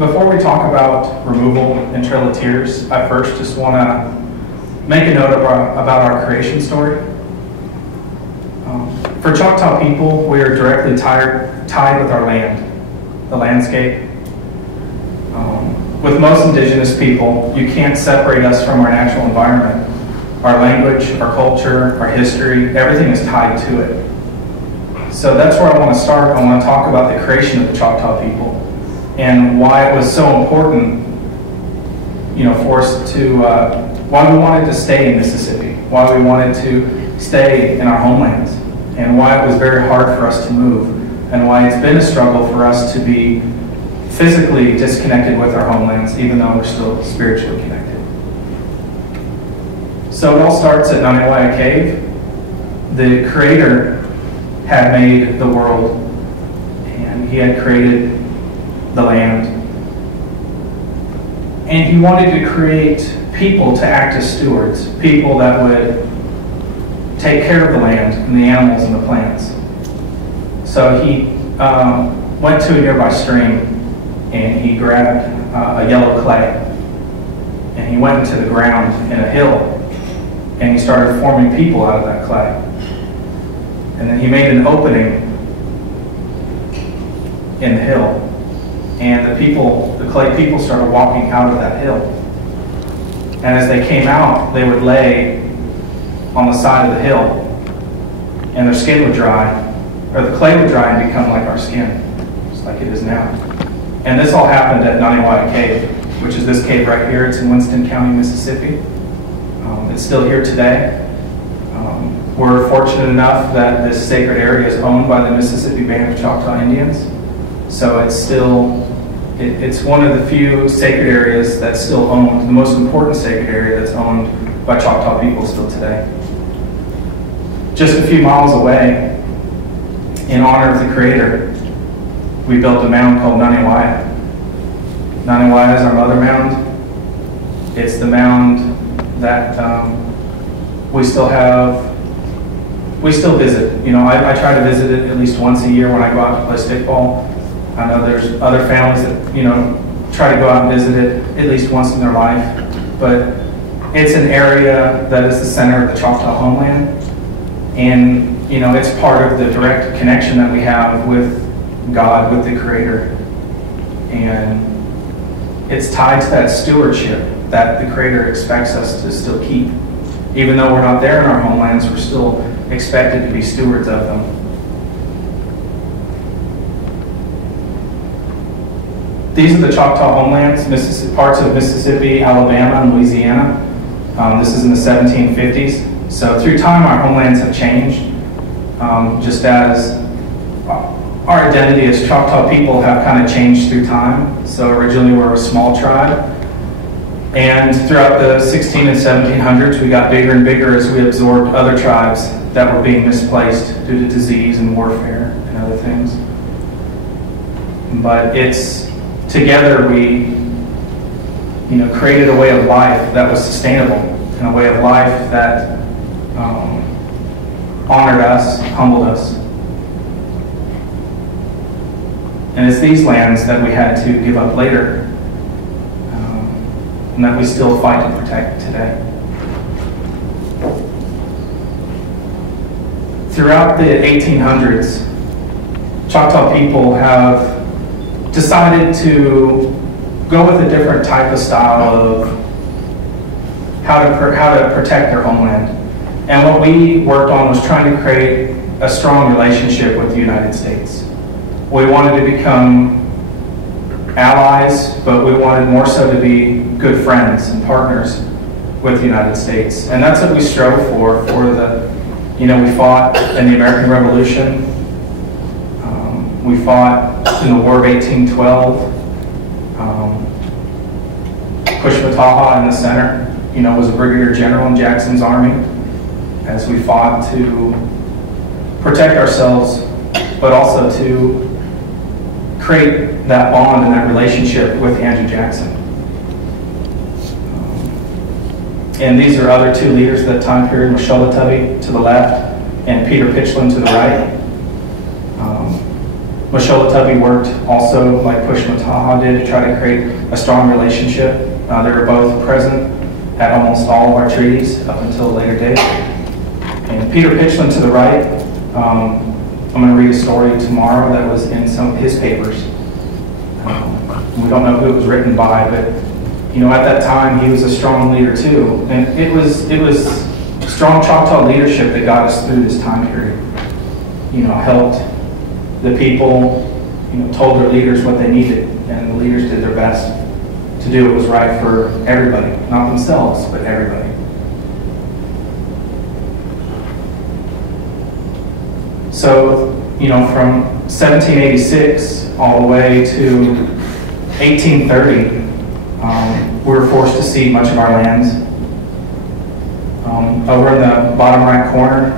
Before we talk about removal and Trail of Tears, I first just want to make a note about our creation story. For Choctaw people, we are directly tied with our land, the landscape. With most indigenous people, you can't separate us from our natural environment. Our language, our culture, our history, everything is tied to it. So that's where I want to start. I want to talk about the creation of the Choctaw people and why it was so important, for us to, why we wanted to stay in Mississippi, why we wanted to stay in our homelands, and why it was very hard for us to move, and why it's been a struggle for us to be physically disconnected with our homelands, even though we're still spiritually connected. So it all starts at Naniwaya Cave. The Creator had made the world, and He had created the land. And He wanted to create people to act as stewards, people that would take care of the land and the animals and the plants. So He went to a nearby stream and He grabbed a yellow clay and He went into the ground in a hill and He started forming people out of that clay. And then He made an opening in the hill, and the clay people started walking out of that hill. And as they came out, they would lay on the side of the hill, and their skin would dry, or the clay would dry and become like our skin, just like it is now. And this all happened at Naniwaya Cave, which is this cave right here. It's in Winston County, Mississippi. It's still here today. We're fortunate enough that this sacred area is owned by the Mississippi Band of Choctaw Indians. So it's one of the few sacred areas that's still owned, the most important sacred area that's owned by Choctaw people still today. Just a few miles away, in honor of the Creator, we built a mound called Naniwaya. Naniwaya is our mother mound. It's the mound that we still visit. I try to visit it at least once a year when I go out to play stickball. I know there's other families that, try to go out and visit it at least once in their life. But it's an area that is the center of the Choctaw homeland. And, it's part of the direct connection that we have with God, with the Creator. And it's tied to that stewardship that the Creator expects us to still keep. Even though we're not there in our homelands, we're still expected to be stewards of them. These are the Choctaw homelands, parts of Mississippi, Alabama, and Louisiana. This is in the 1750s. So through time, our homelands have changed. Just as our identity as Choctaw people have kind of changed through time. So originally we were a small tribe. And throughout the 16 and 1700s, we got bigger and bigger as we absorbed other tribes that were being misplaced due to disease and warfare and other things. But together we, created a way of life that was sustainable, and a way of life that honored us, humbled us. And it's these lands that we had to give up later, and that we still fight to protect today. Throughout the 1800s, Choctaw people have decided to go with a different type of style of how to protect their homeland. And what we worked on was trying to create a strong relationship with the United States. We wanted to become allies, but we wanted more so to be good friends and partners with the United States. And that's what we strove for we fought in the American Revolution. We fought in the War of 1812. Pushmataha in the center, was a brigadier general in Jackson's army, as we fought to protect ourselves, but also to create that bond and that relationship with Andrew Jackson. And these are other two leaders of that time period, Tubby to the left and Peter Pitchland to the right. Mashola Tubby worked also, like Pushmataha did, to try to create a strong relationship. They were both present at almost all of our treaties up until a later date. And Peter Pitchland to the right, I'm going to read a story tomorrow that was in some of his papers. We don't know who it was written by, but you know, at that time he was a strong leader too. And it was strong Choctaw leadership that got us through this time period. You know, helped the people, you know, told their leaders what they needed, and the leaders did their best to do what was right for everybody, not themselves, but everybody. So, you know, from 1786 all the way to 1830, we were forced to cede much of our lands. Over in the bottom right corner,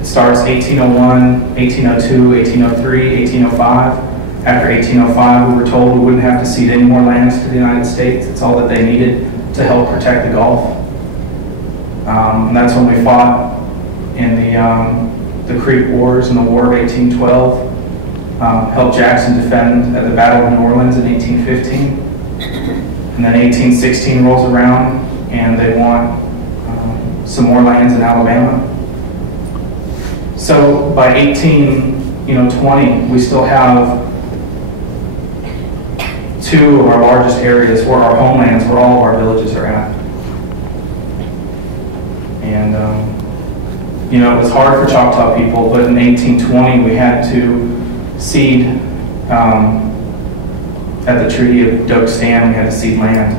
it starts 1801, 1802, 1803, 1805. After 1805, we were told we wouldn't have to cede any more lands to the United States. It's all that they needed to help protect the Gulf. And that's when we fought in the Creek Wars and the War of 1812. Helped Jackson defend at the Battle of New Orleans in 1815. And then 1816 rolls around and they want some more lands in Alabama. So by 1820, we still have two of our largest areas where our homelands, where all of our villages are at. And you know, it was hard for Choctaw people, but in 1820 we had to cede at the Treaty of Doak-Stan, we had to cede land.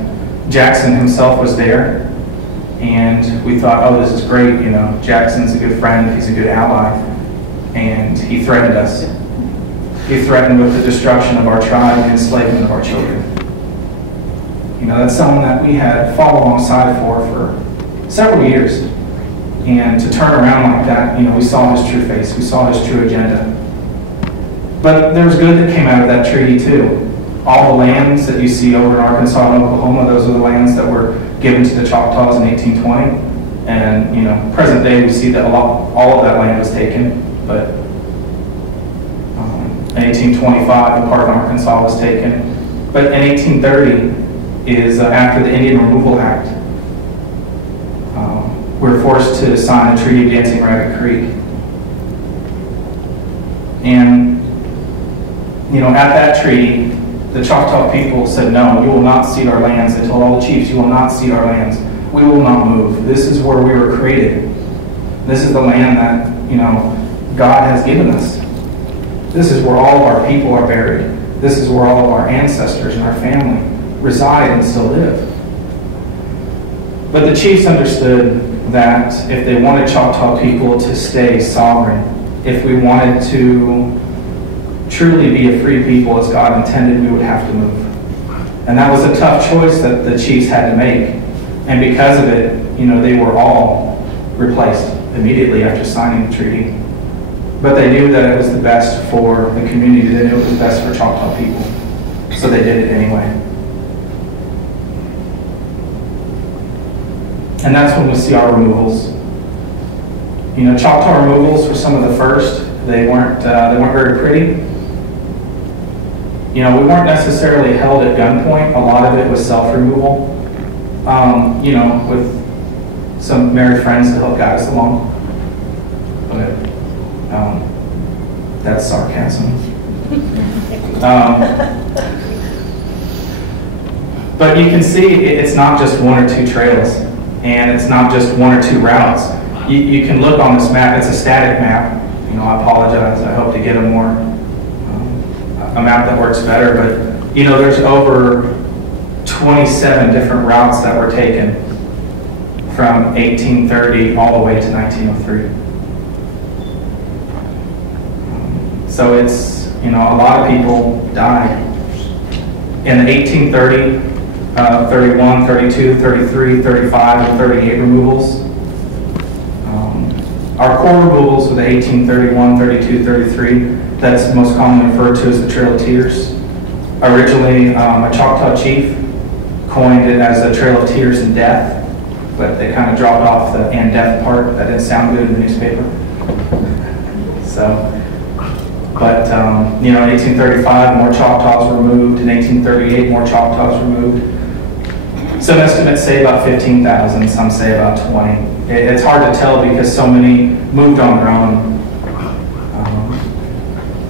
Jackson himself was there, and we thought, oh, this is great, you know, Jackson's a good friend, he's a good ally, and he threatened us. He threatened with the destruction of our tribe and enslavement of our children. You know, that's someone that we had fought alongside for several years. And to turn around like that, you know, we saw his true face, we saw his true agenda. But there was good that came out of that treaty too. All the lands that you see over in Arkansas and Oklahoma, those are the lands that were given to the Choctaws in 1820. And, you know, present day we see that all of that land was taken, but in 1825, a part of Arkansas was taken. But in 1830 is after the Indian Removal Act. We're forced to sign the Treaty of Dancing Rabbit Creek. And, you know, at that treaty, the Choctaw people said, no, you will not cede our lands. They told all the chiefs, you will not cede our lands. We will not move. This is where we were created. This is the land that, you know, God has given us. This is where all of our people are buried. This is where all of our ancestors and our family reside and still live. But the chiefs understood that if they wanted Choctaw people to stay sovereign, if we wanted to truly be a free people as God intended, we would have to move. And that was a tough choice that the chiefs had to make. And because of it, you know, they were all replaced immediately after signing the treaty. But they knew that it was the best for the community. They knew it was best for Choctaw people. So they did it anyway. And that's when we see our removals. You know, Choctaw removals were some of the first. They weren't very pretty. You know, we weren't necessarily held at gunpoint. A lot of it was self-removal. You know, with some married friends to help guide us along. But that's sarcasm. But you can see it's not just one or two trails. And it's not just one or two routes. You can look on this map. It's a static map. You know, I apologize. I hope to get a map that works better. But you know, there's over 27 different routes that were taken from 1830 all the way to 1903. So it's, you know, a lot of people died in the 1830. 31, 32, 33, 35, and 38 removals. Our core removals were the 1831, 32, 33. That's most commonly referred to as the Trail of Tears. Originally, a Choctaw chief coined it as the Trail of Tears and Death, but they kind of dropped off the and death part. That didn't sound good in the newspaper. So, but You know, in 1835, more Choctaws were moved. In 1838, more Choctaws were moved. Some estimates say about 15,000, some say about 20. It's hard to tell because so many moved on their own,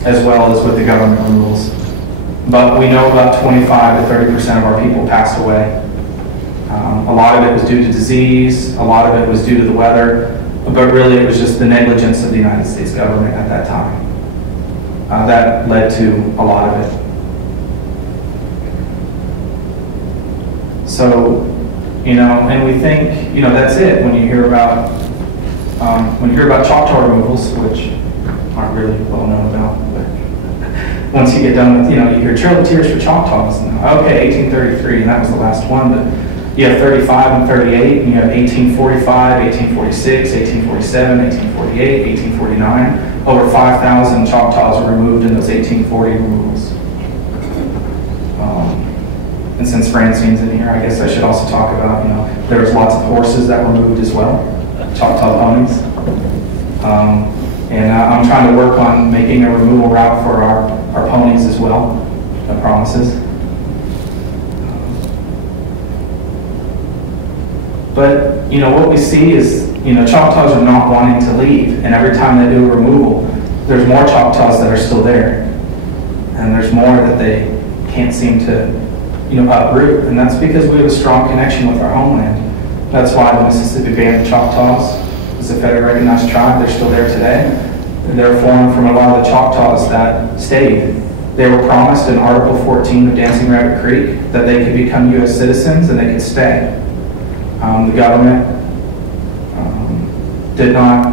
as well as with the government rules. But we know about 25 to 30% of our people passed away. A lot of it was due to disease, a lot of it was due to the weather, but really it was just the negligence of the United States government at that time. That led to a lot of it. So, you know, and we think, you know, that's it when you hear about Choctaw removals, which aren't really well known about. But once you get done with, you know, you hear Trail of Tears for Choctaws. And, okay, 1833, and that was the last one. But you have 35 and 38, and you have 1845, 1846, 1847, 1848, 1849. Over 5,000 Choctaws were removed in those 1840 removals. And since Francine's in here, I guess I should also talk about, you know, there was lots of horses that were moved as well, Choctaw ponies. And I'm trying to work on making a removal route for our ponies as well, I promises. But, you know, what we see is, you know, Choctaws are not wanting to leave. And every time they do a removal, there's more Choctaws that are still there. And there's more that they can't seem to, you know, uproot. And that's because we have a strong connection with our homeland. That's why the Mississippi Band of Choctaws is a federally recognized tribe. They're still there today. They're formed from a lot of the Choctaws that stayed. They were promised in Article 14 of Dancing Rabbit Creek that they could become U.S. citizens and they could stay. The government did not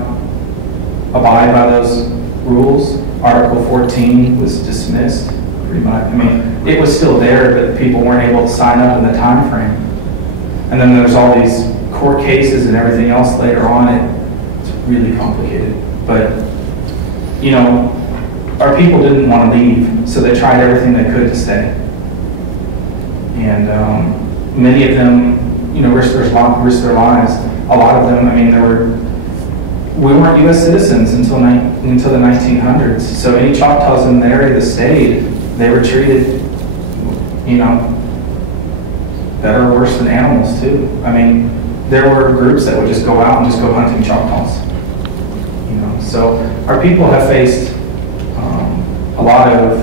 abide by those rules. Article 14 was dismissed, pretty much. I mean, it was still there, but people weren't able to sign up in the time frame. And then there's all these court cases and everything else later on. It's really complicated. But, you know, our people didn't want to leave, so they tried everything they could to stay. And many of them, you know, risked their lives. A lot of them, I mean, we weren't U.S. citizens until the 1900s. So any Choctaws in the area that stayed, they were treated, you know, better or worse than animals too. I mean, there were groups that would just go out and just go hunting Choctaws. You know, so our people have faced a lot of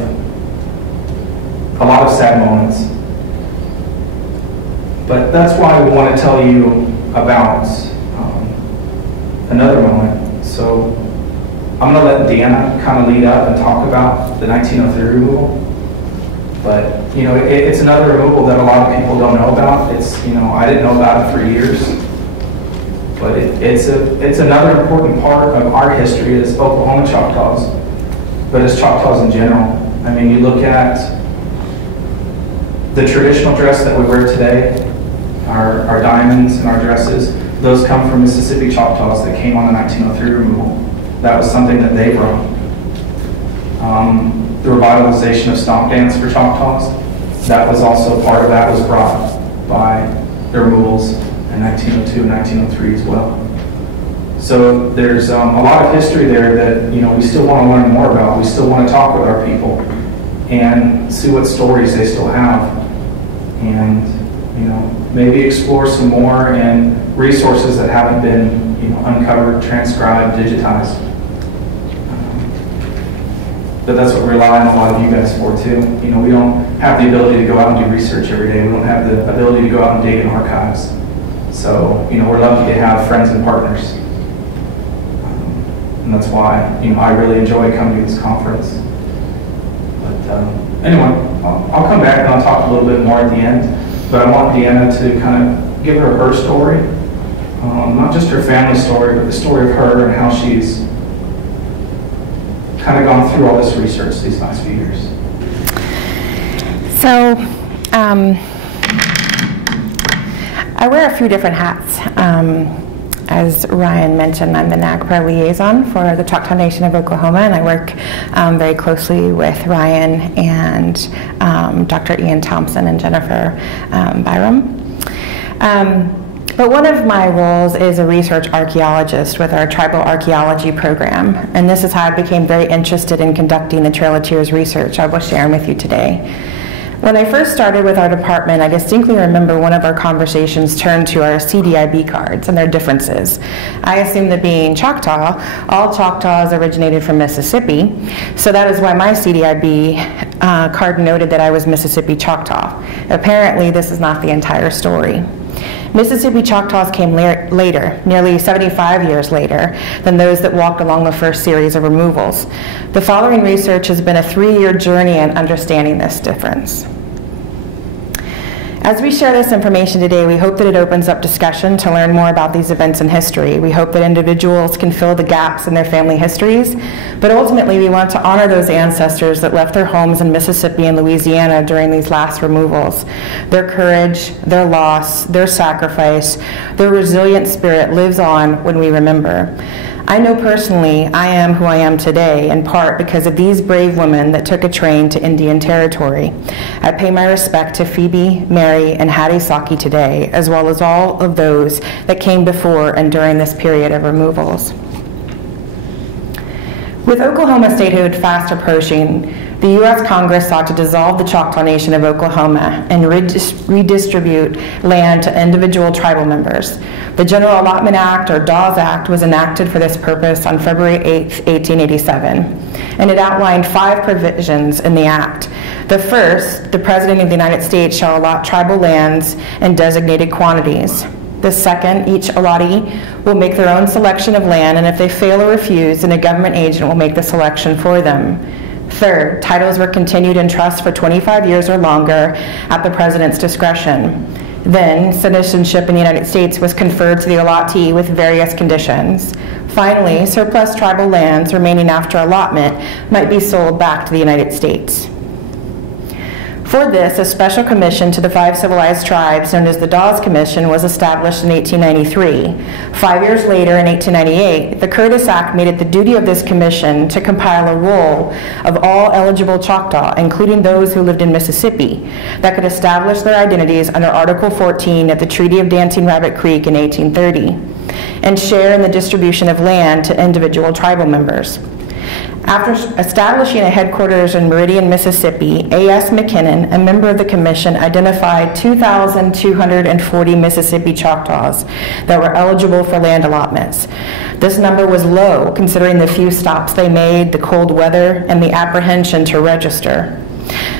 sad moments. But that's why we want to tell you about another moment. So I'm going to let Deanna kind of lead up and talk about the 1903 removal. But, you know, it's another removal that a lot of people don't know about. It's, you know, I didn't know about it for years. But it's another important part of our history as Oklahoma Choctaws, but as Choctaws in general. I mean, you look at the traditional dress that we wear today, our diamonds and our dresses, those come from Mississippi Choctaws that came on the 1903 removal. That was something that they brought. The revitalization of stomp dance for Choctaws, that was also part of that was brought by the removals in 1902 and 1903 as well. So there's a lot of history there that, you know, we still want to learn more about. We still want to talk with our people and see what stories they still have. And, you know, maybe explore some more and resources that haven't been, you know, uncovered, transcribed, digitized. But that's what we rely on a lot of you guys for too. You know, we don't have the ability to go out and do research every day. We don't have the ability to go out and dig in archives. So, you know, we're lucky to have friends and partners. And that's why, you know, I really enjoy coming to this conference. But anyway, I'll come back and I'll talk a little bit more at the end. But I want Deanna to kind of give her story. Not just her family story, but the story of her and how she's kind of gone through all this research these last few years. So, I wear a few different hats. As Ryan mentioned, I'm the NAGPRA Liaison for the Choctaw Nation of Oklahoma, and I work very closely with Ryan and Dr. Ian Thompson and Jennifer Byram. But one of my roles is a research archaeologist with our tribal archaeology program, and this is how I became very interested in conducting the Trail of Tears research I will share with you today. When I first started with our department, I distinctly remember one of our conversations turned to our CDIB cards and their differences. I assumed that being Choctaw, all Choctaws originated from Mississippi, so that is why my CDIB card noted that I was Mississippi Choctaw. Apparently, this is not the entire story. Mississippi Choctaws came later, nearly 75 years later, than those that walked along the first series of removals. The following research has been a 3-year journey in understanding this difference. As we share this information today, we hope that it opens up discussion to learn more about these events in history. We hope that individuals can fill the gaps in their family histories, but ultimately we want to honor those ancestors that left their homes in Mississippi and Louisiana during these last removals. Their courage, their loss, their sacrifice, their resilient spirit lives on when we remember. I know personally I am who I am today in part because of these brave women that took a train to Indian Territory. I pay my respect to Phoebe, Mary, and Hattie Saki today, as well as all of those that came before and during this period of removals. With Oklahoma statehood fast approaching, the U.S. Congress sought to dissolve the Choctaw Nation of Oklahoma and redistribute land to individual tribal members. The General Allotment Act, or Dawes Act, was enacted for this purpose on February 8, 1887, and it outlined 5 provisions in the act. The first, the President of the United States shall allot tribal lands in designated quantities. The second, each allottee will make their own selection of land, and if they fail or refuse, then a government agent will make the selection for them. Third, titles were continued in trust for 25 years or longer at the President's discretion. Then, citizenship in the United States was conferred to the allottee with various conditions. Finally, surplus tribal lands remaining after allotment might be sold back to the United States. For this, a special commission to the 5 civilized tribes, known as the Dawes Commission, was established in 1893. 5 years later, in 1898, the Curtis Act made it the duty of this commission to compile a roll of all eligible Choctaw, including those who lived in Mississippi, that could establish their identities under Article 14 of the Treaty of Dancing Rabbit Creek in 1830, and share in the distribution of land to individual tribal members. After establishing a headquarters in Meridian, Mississippi, A.S. McKinnon, a member of the commission, identified 2,240 Mississippi Choctaws that were eligible for land allotments. This number was low, considering the few stops they made, the cold weather, and the apprehension to register.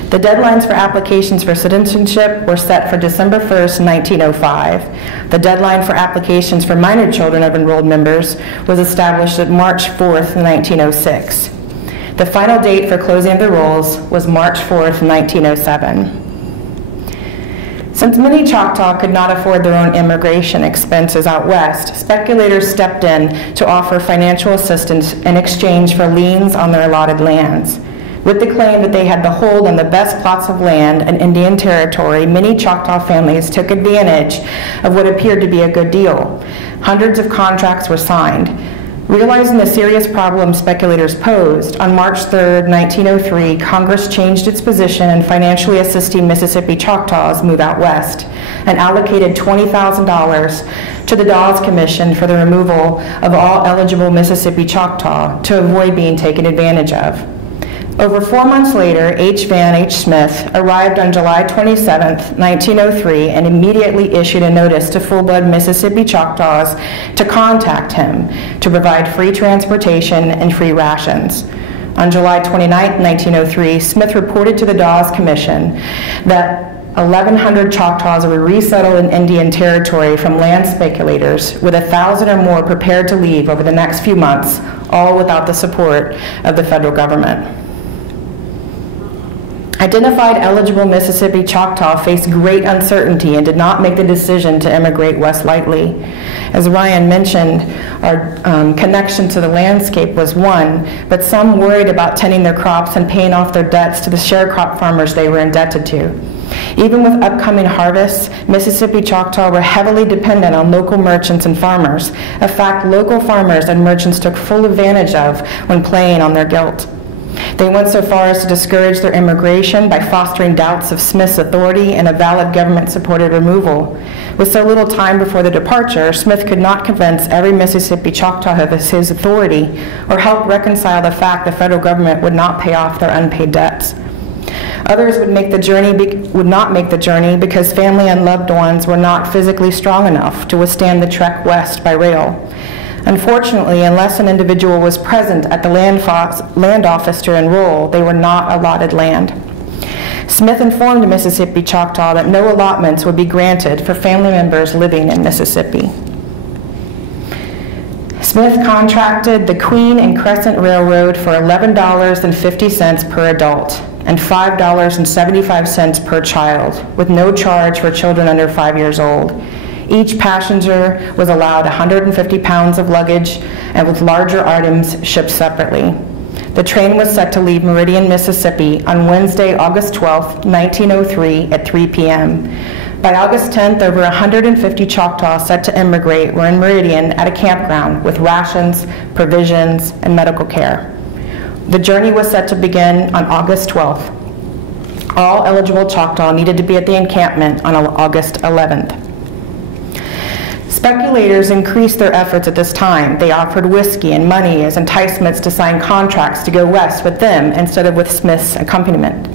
The deadlines for applications for citizenship were set for December 1st, 1905. The deadline for applications for minor children of enrolled members was established at March 4th, 1906. The final date for closing of the rolls was March 4th, 1907. Since many Choctaw could not afford their own immigration expenses out west, speculators stepped in to offer financial assistance in exchange for liens on their allotted lands. With the claim that they had the hold on the best plots of land in Indian Territory, many Choctaw families took advantage of what appeared to be a good deal. Hundreds of contracts were signed. Realizing the serious problem speculators posed, on March 3, 1903, Congress changed its position in financially assisting Mississippi Choctaws move out west and allocated $20,000 to the Dawes Commission for the removal of all eligible Mississippi Choctaw to avoid being taken advantage of. Over 4 months later, H. Van H. Smith arrived on July 27, 1903, and immediately issued a notice to full-blood Mississippi Choctaws to contact him to provide free transportation and free rations. On July 29, 1903, Smith reported to the Dawes Commission that 1,100 Choctaws were resettled in Indian Territory from land speculators, with 1,000 or more prepared to leave over the next few months, all without the support of the federal government. Identified eligible Mississippi Choctaw faced great uncertainty and did not make the decision to immigrate west lightly. As Ryan mentioned, our connection to the landscape was one, but some worried about tending their crops and paying off their debts to the sharecrop farmers they were indebted to. Even with upcoming harvests, Mississippi Choctaw were heavily dependent on local merchants and farmers, a fact local farmers and merchants took full advantage of when playing on their guilt. They went so far as to discourage their immigration by fostering doubts of Smith's authority and a valid government-supported removal. With so little time before the departure, Smith could not convince every Mississippi Choctaw of his authority or help reconcile the fact the federal government would not pay off their unpaid debts. Others would not make the journey because family and loved ones were not physically strong enough to withstand the trek west by rail. Unfortunately, unless an individual was present at the land office to enroll, they were not allotted land. Smith informed Mississippi Choctaw that no allotments would be granted for family members living in Mississippi. Smith contracted the Queen and Crescent Railroad for $11.50 per adult and $5.75 per child, with no charge for children under 5 years old. Each passenger was allowed 150 pounds of luggage and with larger items shipped separately. The train was set to leave Meridian, Mississippi on Wednesday, August 12, 1903 at 3 p.m. By August 10th, over 150 Choctaw set to immigrate were in Meridian at a campground with rations, provisions, and medical care. The journey was set to begin on August 12th. All eligible Choctaw needed to be at the encampment on August 11th. Speculators increased their efforts at this time. They offered whiskey and money as enticements to sign contracts to go west with them instead of with Smith's accompaniment.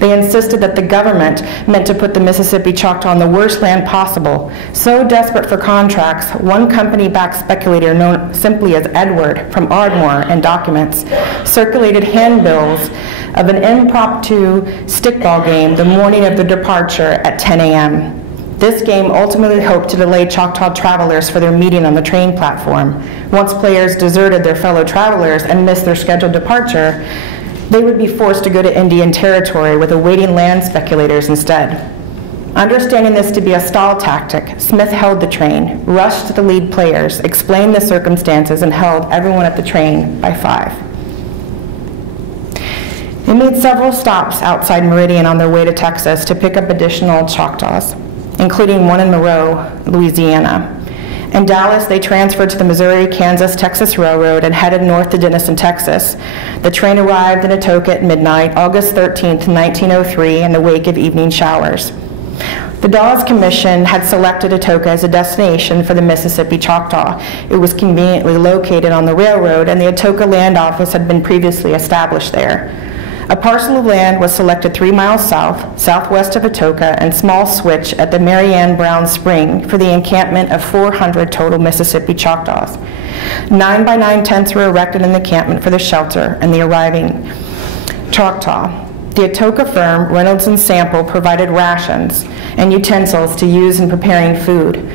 They insisted that the government meant to put the Mississippi Choctaw on the worst land possible. So desperate for contracts, one company-backed speculator known simply as Edward from Ardmore and documents circulated handbills of an impromptu stickball game the morning of the departure at 10 a.m. This game ultimately hoped to delay Choctaw travelers for their meeting on the train platform. Once players deserted their fellow travelers and missed their scheduled departure, they would be forced to go to Indian Territory with awaiting land speculators instead. Understanding this to be a stall tactic, Smith held the train, rushed to the lead players, explained the circumstances, and held everyone at the train by 5. They made several stops outside Meridian on their way to Texas to pick up additional Choctaws, including one in Monroe, Louisiana. In Dallas, they transferred to the Missouri, Kansas, Texas Railroad and headed north to Denison, Texas. The train arrived in Atoka at midnight, August 13th, 1903, in the wake of evening showers. The Dawes Commission had selected Atoka as a destination for the Mississippi Choctaw. It was conveniently located on the railroad, and the Atoka Land Office had been previously established there. A parcel of land was selected 3 miles southwest of Atoka, and small switch at the Mary Ann Brown Spring for the encampment of 400 total Mississippi Choctaws. 9 by 9 tents were erected in the encampment for the shelter and the arriving Choctaw. The Atoka firm, Reynolds & Sample, provided rations and utensils to use in preparing food.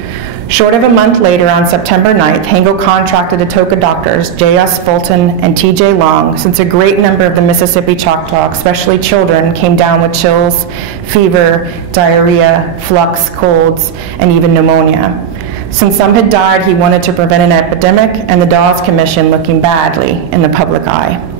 Short of a month later, on September 9th, Hango contracted Atoka doctors J.S. Fulton and T.J. Long, since a great number of the Mississippi Choctaw, especially children, came down with chills, fever, diarrhea, flux, colds, and even pneumonia. Since some had died, he wanted to prevent an epidemic and the Dawes Commission looking badly in the public eye.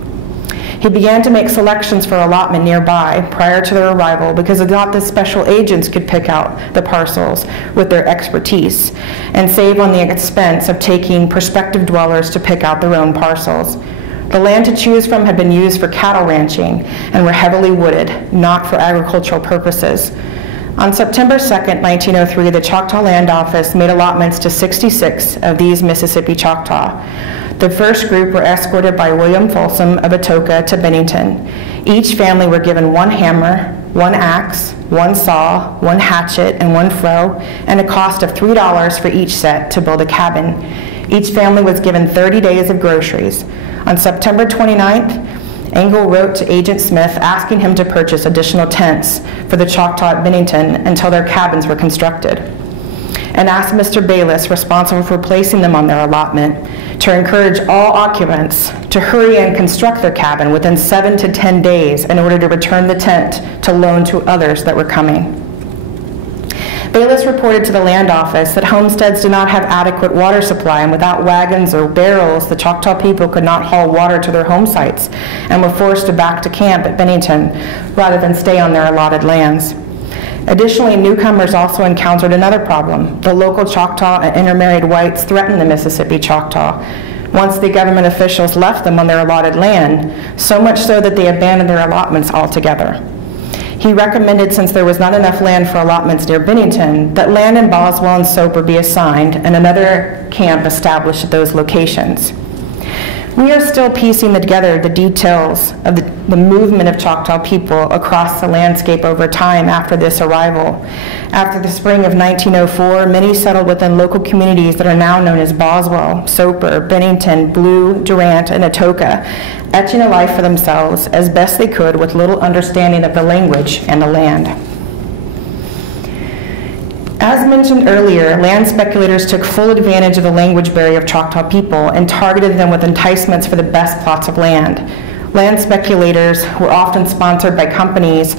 He began to make selections for allotment nearby prior to their arrival because he thought the special agents could pick out the parcels with their expertise and save on the expense of taking prospective dwellers to pick out their own parcels. The land to choose from had been used for cattle ranching and were heavily wooded, not for agricultural purposes. On September 2nd, 1903, the Choctaw Land Office made allotments to 66 of these Mississippi Choctaw. The first group were escorted by William Folsom of Atoka to Bennington. Each family were given 1 hammer, 1 axe, 1 saw, 1 hatchet, and 1 froe, and a cost of $3 for each set to build a cabin. Each family was given 30 days of groceries. On September 29th, Engel wrote to Agent Smith asking him to purchase additional tents for the Choctaw at Bennington until their cabins were constructed, and asked Mr. Bayless, responsible for placing them on their allotment, to encourage all occupants to hurry and construct their cabin within 7 to 10 days in order to return the tent to loan to others that were coming. Bayless reported to the land office that homesteads did not have adequate water supply, and without wagons or barrels, the Choctaw people could not haul water to their home sites and were forced to back to camp at Bennington rather than stay on their allotted lands. Additionally, newcomers also encountered another problem. The local Choctaw and intermarried whites threatened the Mississippi Choctaw once the government officials left them on their allotted land, so much so that they abandoned their allotments altogether. He recommended, since there was not enough land for allotments near Bennington, that land in Boswell and Soper be assigned and another camp established at those locations. We are still piecing together the details of the movement of Choctaw people across the landscape over time after this arrival. After the spring of 1904, many settled within local communities that are now known as Boswell, Soper, Bennington, Blue, Durant, and Atoka, etching a life for themselves as best they could with little understanding of the language and the land. As mentioned earlier, land speculators took full advantage of the language barrier of Choctaw people and targeted them with enticements for the best plots of land. Land speculators were often sponsored by companies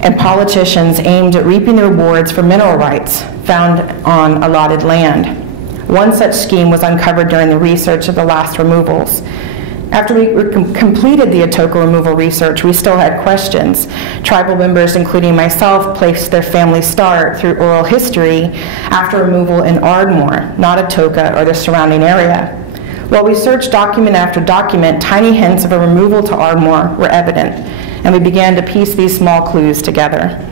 and politicians aimed at reaping the rewards for mineral rights found on allotted land. One such scheme was uncovered during the research of the last removals. After we completed the Atoka removal research, we still had questions. Tribal members, including myself, placed their family start through oral history after removal in Ardmore, not Atoka or the surrounding area. While we searched document after document, tiny hints of a removal to Ardmore were evident, and we began to piece these small clues together.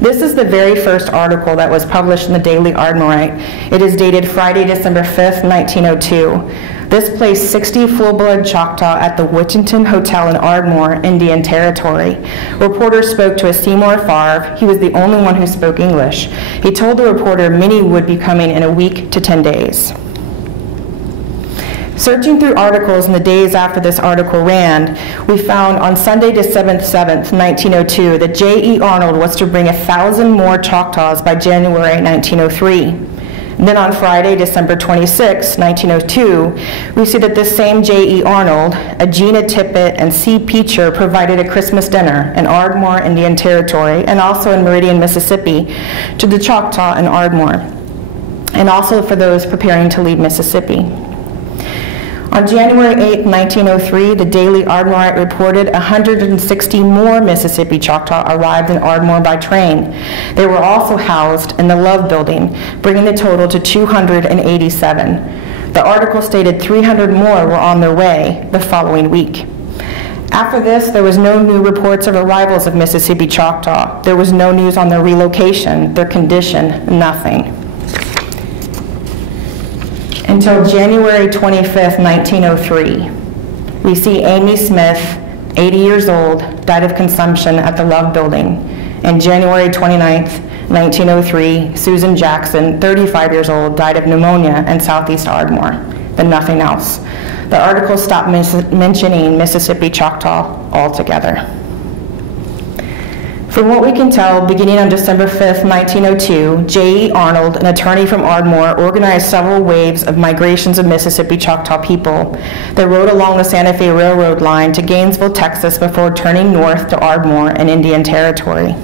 This is the very first article that was published in the Daily Ardmorite. It is dated Friday, December 5th, 1902. This placed 60 full-blood Choctaw at the Wichington Hotel in Ardmore, Indian Territory. Reporters spoke to a Seymour Favre. He was the only one who spoke English. He told the reporter many would be coming in a week to 10 days. Searching through articles in the days after this article ran, we found on Sunday, December 7th, 1902, that J.E. Arnold was to bring 1,000 more Choctaws by January 1903. And then on Friday, December 26, 1902, we see that this same J.E. Arnold, a Gina Tippett, and C. Peacher provided a Christmas dinner in Ardmore, Indian Territory, and also in Meridian, Mississippi, to the Choctaw in Ardmore, and also for those preparing to leave Mississippi. On January 8, 1903, the Daily Ardmorite reported 160 more Mississippi Choctaw arrived in Ardmore by train. They were also housed in the Love Building, bringing the total to 287. The article stated 300 more were on their way the following week. After this, there was no new reports of arrivals of Mississippi Choctaw. There was no news on their relocation, their condition, nothing. Until January 25th, 1903, we see Amy Smith, 80 years old, died of consumption at the Love Building. And January 29th, 1903, Susan Jackson, 35 years old, died of pneumonia in Southeast Ardmore, but nothing else. The article stopped mentioning Mississippi Choctaw altogether. From what we can tell, beginning on December 5th, 1902, J.E. Arnold, an attorney from Ardmore, organized several waves of migrations of Mississippi Choctaw people. They rode along the Santa Fe Railroad line to Gainesville, Texas, before turning north to Ardmore and Indian Territory.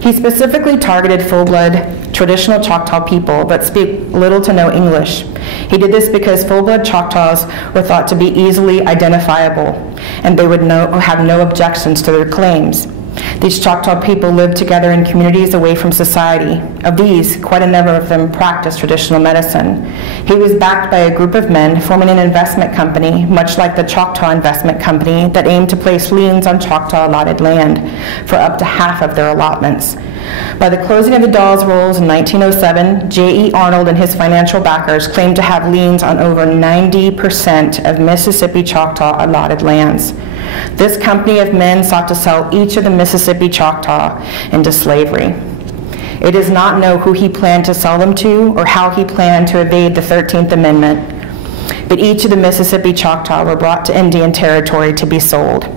He specifically targeted full-blood traditional Choctaw people, but speak little to no English. He did this because full-blood Choctaws were thought to be easily identifiable, and they would have no objections to their claims. These Choctaw people lived together in communities away from society. Of these, quite a number of them practiced traditional medicine. He was backed by a group of men forming an investment company, much like the Choctaw Investment Company, that aimed to place liens on Choctaw allotted land for up to half of their allotments. By the closing of the Dawes Rolls in 1907, J.E. Arnold and his financial backers claimed to have liens on over 90% of Mississippi Choctaw allotted lands. This company of men sought to sell each of the Mississippi Choctaw into slavery. It does not know who he planned to sell them to or how he planned to evade the 13th Amendment, but each of the Mississippi Choctaw were brought to Indian Territory to be sold.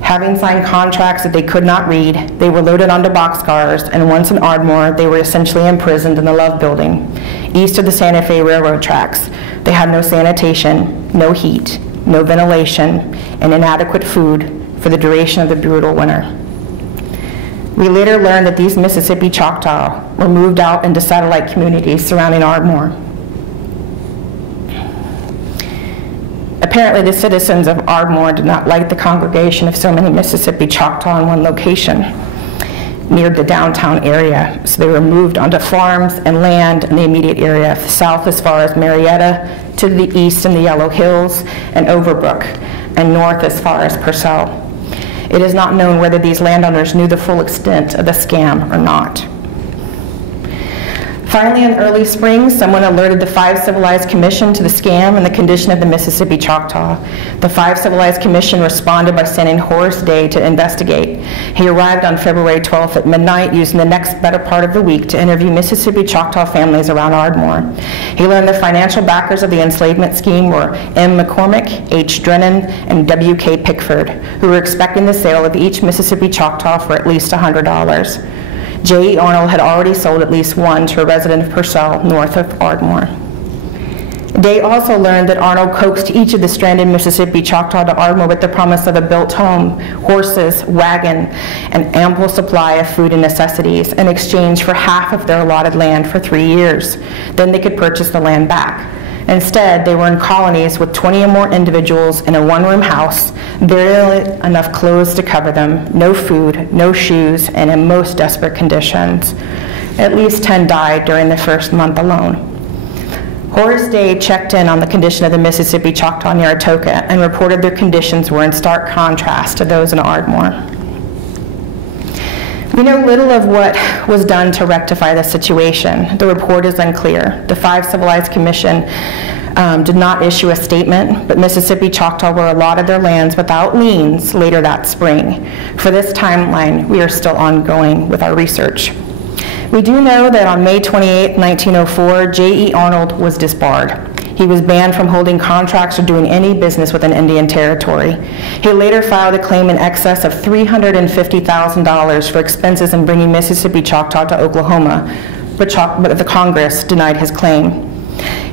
Having signed contracts that they could not read, they were loaded onto boxcars, and once in Ardmore, they were essentially imprisoned in the Love Building, east of the Santa Fe Railroad tracks. They had no sanitation, no heat, no ventilation, and inadequate food for the duration of the brutal winter. We later learned that these Mississippi Choctaw were moved out into satellite communities surrounding Ardmore. Apparently, the citizens of Ardmore did not like the congregation of so many Mississippi Choctaw in one location. near the downtown area. So they were moved onto farms and land in the immediate area, south as far as Marietta, to the east in the Yellow Hills and Overbrook, and north as far as Purcell. It is not known whether these landowners knew the full extent of the scam or not. Finally, in early spring, someone alerted the 5 Civilized Commission to the scam and the condition of the Mississippi Choctaw. The 5 Civilized Commission responded by sending Horace Day to investigate. He arrived on February 12th at midnight, using the next better part of the week to interview Mississippi Choctaw families around Ardmore. He learned the financial backers of the enslavement scheme were M. McCormick, H. Drennan, and W.K. Pickford, who were expecting the sale of each Mississippi Choctaw for at least $100. J.E. Arnold had already sold at least one to a resident of Purcell, north of Ardmore. Day also learned that Arnold coaxed each of the stranded Mississippi Choctaw to Ardmore with the promise of a built home, horses, wagon, and ample supply of food and necessities in exchange for half of their allotted land for 3 years. Then they could purchase the land back. Instead, they were in colonies with 20 or more individuals in a one-room house, barely enough clothes to cover them, no food, no shoes, and in most desperate conditions. At least 10 died during the first month alone. Horace Day checked in on the condition of the Mississippi Choctaw near Atoka and reported their conditions were in stark contrast to those in Ardmore. We know little of what was done to rectify the situation. The report is unclear. The 5 Civilized Commission did not issue a statement, but Mississippi Choctaw were allotted their lands without liens later that spring. For this timeline, we are still ongoing with our research. We do know that on May 28, 1904, J.E. Arnold was disbarred. He was banned from holding contracts or doing any business within Indian Territory. He later filed a claim in excess of $350,000 for expenses in bringing Mississippi Choctaw to Oklahoma, but the Congress denied his claim.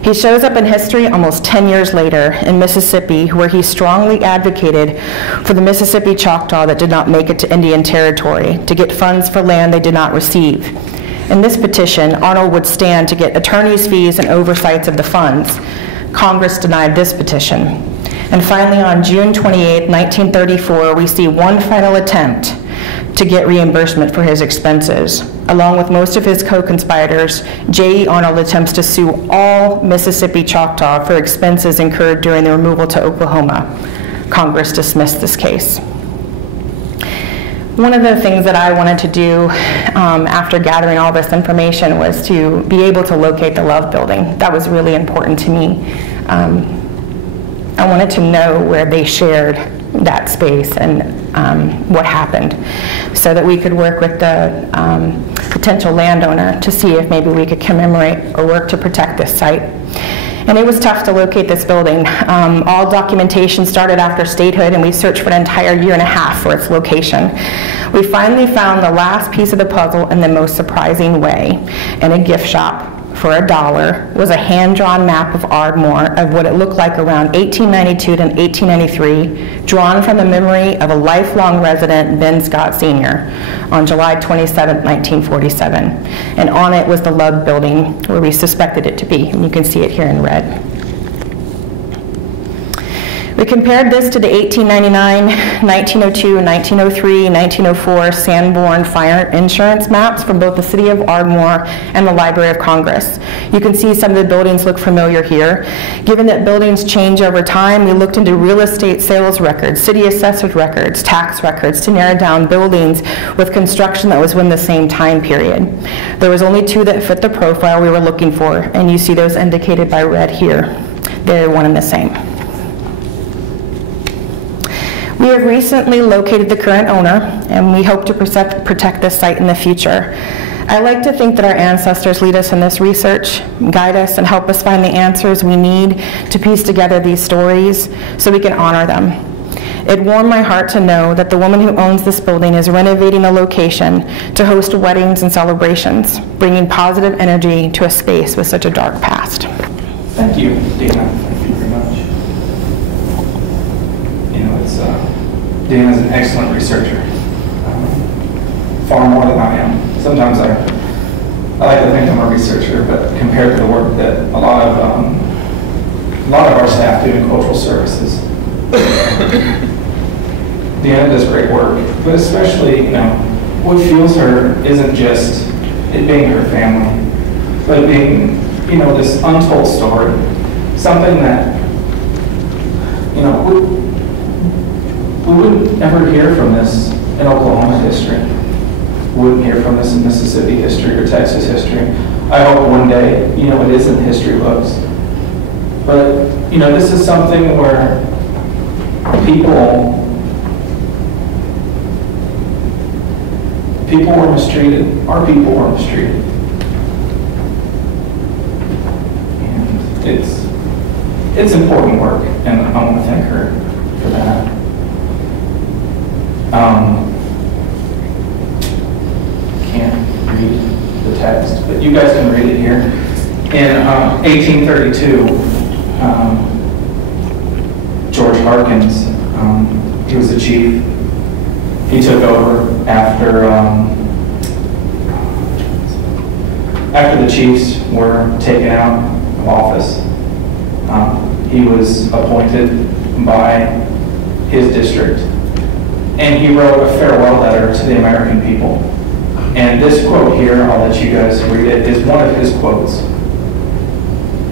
He shows up in history almost 10 years later in Mississippi, where he strongly advocated for the Mississippi Choctaw that did not make it to Indian Territory to get funds for land they did not receive. In this petition, Arnold would stand to get attorney's fees and oversights of the funds. Congress denied this petition. And finally, on June 28, 1934, we see one final attempt to get reimbursement for his expenses. Along with most of his co-conspirators, J.E. Arnold attempts to sue all Mississippi Choctaw for expenses incurred during the removal to Oklahoma. Congress dismissed this case. One of the things that I wanted to do after gathering all this information was to be able to locate the Love Building. That was really important to me. I wanted to know where they shared that space and what happened, so that we could work with the potential landowner to see if maybe we could commemorate or work to protect this site. And it was tough to locate this building. All documentation started after statehood, and we searched for an entire year and a half for its location. We finally found the last piece of the puzzle in the most surprising way. In a gift shop for $1 was a hand-drawn map of Ardmore of what it looked like around 1892 to 1893, drawn from the memory of a lifelong resident, Ben Scott Sr., on July 27, 1947. And on it was the Love Building, where we suspected it to be. And you can see it here in red. We compared this to the 1899, 1902, 1903, 1904 Sanborn fire insurance maps from both the city of Ardmore and the Library of Congress. You can see some of the buildings look familiar here. Given that buildings change over time, we looked into real estate sales records, city assessor's records, tax records to narrow down buildings with construction that was within the same time period. There was only 2 that fit the profile we were looking for, and you see those indicated by red here. They're one and the same. We have recently located the current owner, and we hope to protect this site in the future. I like to think that our ancestors lead us in this research, guide us, and help us find the answers we need to piece together these stories so we can honor them. It warmed my heart to know that the woman who owns this building is renovating the location to host weddings and celebrations, bringing positive energy to a space with such a dark past. Thank you, Deanna. Thank you very much. You know, Deanna's an excellent researcher, far more than I am. Sometimes I like to think I'm a researcher, but compared to the work that a lot of our staff do in cultural services, Deanna does great work. But especially, you know, what fuels her isn't just it being her family, but being, you know, this untold story, something that, you know, we wouldn't ever hear from this in Oklahoma history. We wouldn't hear from this in Mississippi history or Texas history. I hope one day, you know, it is in history books. But, you know, this is something where people were mistreated. Our people were mistreated. And it's important work, and I want to thank her for that. Can't read the text, but you guys can read it here. In 1832, George Harkins, he was the chief. He took over after the chiefs were taken out of office. He was appointed by his district, and he wrote a farewell letter to the American people. And this quote here, I'll let you guys read it, is one of his quotes.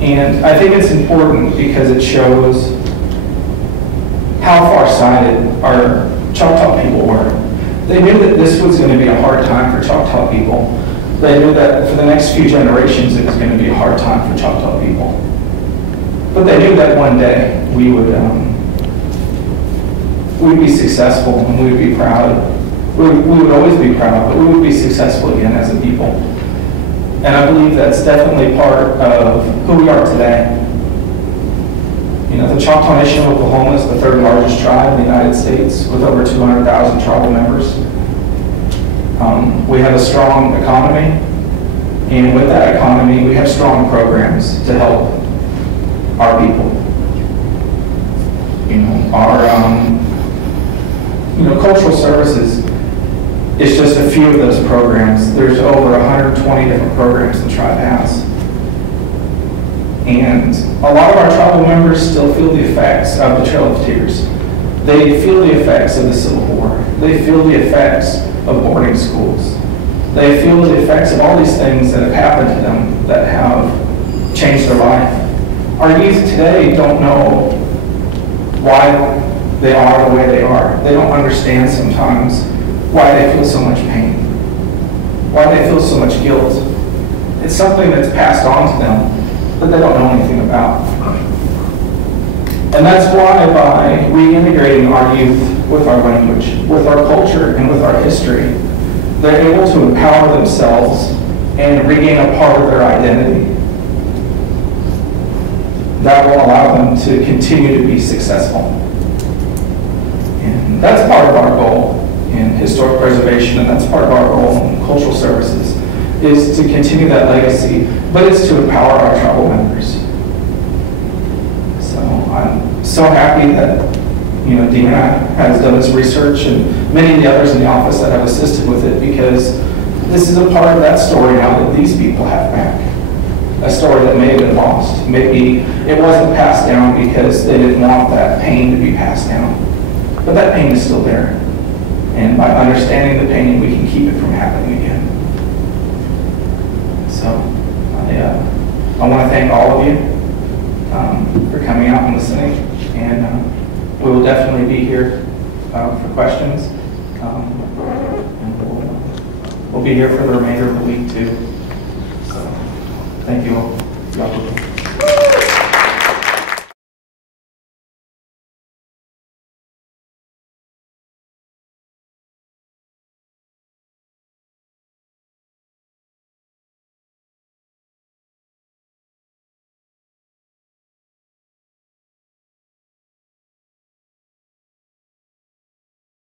And I think it's important because it shows how far-sighted our Choctaw people were. They knew that this was going to be a hard time for Choctaw people. They knew that for the next few generations it was going to be a hard time for Choctaw people. But they knew that one day we'd be successful and we'd be proud. We would always be proud, but we would be successful again as a people. And I believe that's definitely part of who we are today. You know, the Choctaw Nation of Oklahoma is the third largest tribe in the United States with over 200,000 tribal members. We have a strong economy, and with that economy, we have strong programs to help our people. You know, our cultural services is just a few of those programs. There's over 120 different programs the tribe has. And a lot of our tribal members still feel the effects of the Trail of Tears. They feel the effects of the Civil War. They feel the effects of boarding schools. They feel the effects of all these things that have happened to them that have changed their life. Our youth today don't know why they are the way they are. They don't understand sometimes why they feel so much pain, why they feel so much guilt. It's something that's passed on to them that they don't know anything about. And that's why by reintegrating our youth with our language, with our culture, and with our history, they're able to empower themselves and regain a part of their identity that will allow them to continue to be successful. And that's part of our goal in historic preservation, and that's part of our goal in cultural services, is to continue that legacy, but it's to empower our tribal members. So I'm so happy that, you know, Deanna has done this research, and many of the others in the office that have assisted with it, because this is a part of that story now that these people have back. A story that may have been lost. Maybe it wasn't passed down because they didn't want that pain to be passed down. But that pain is still there. And by understanding the pain, we can keep it from happening again. So I want to thank all of you for coming out and listening. And we will definitely be here for questions. And we'll be here for the remainder of the week too. So thank you all.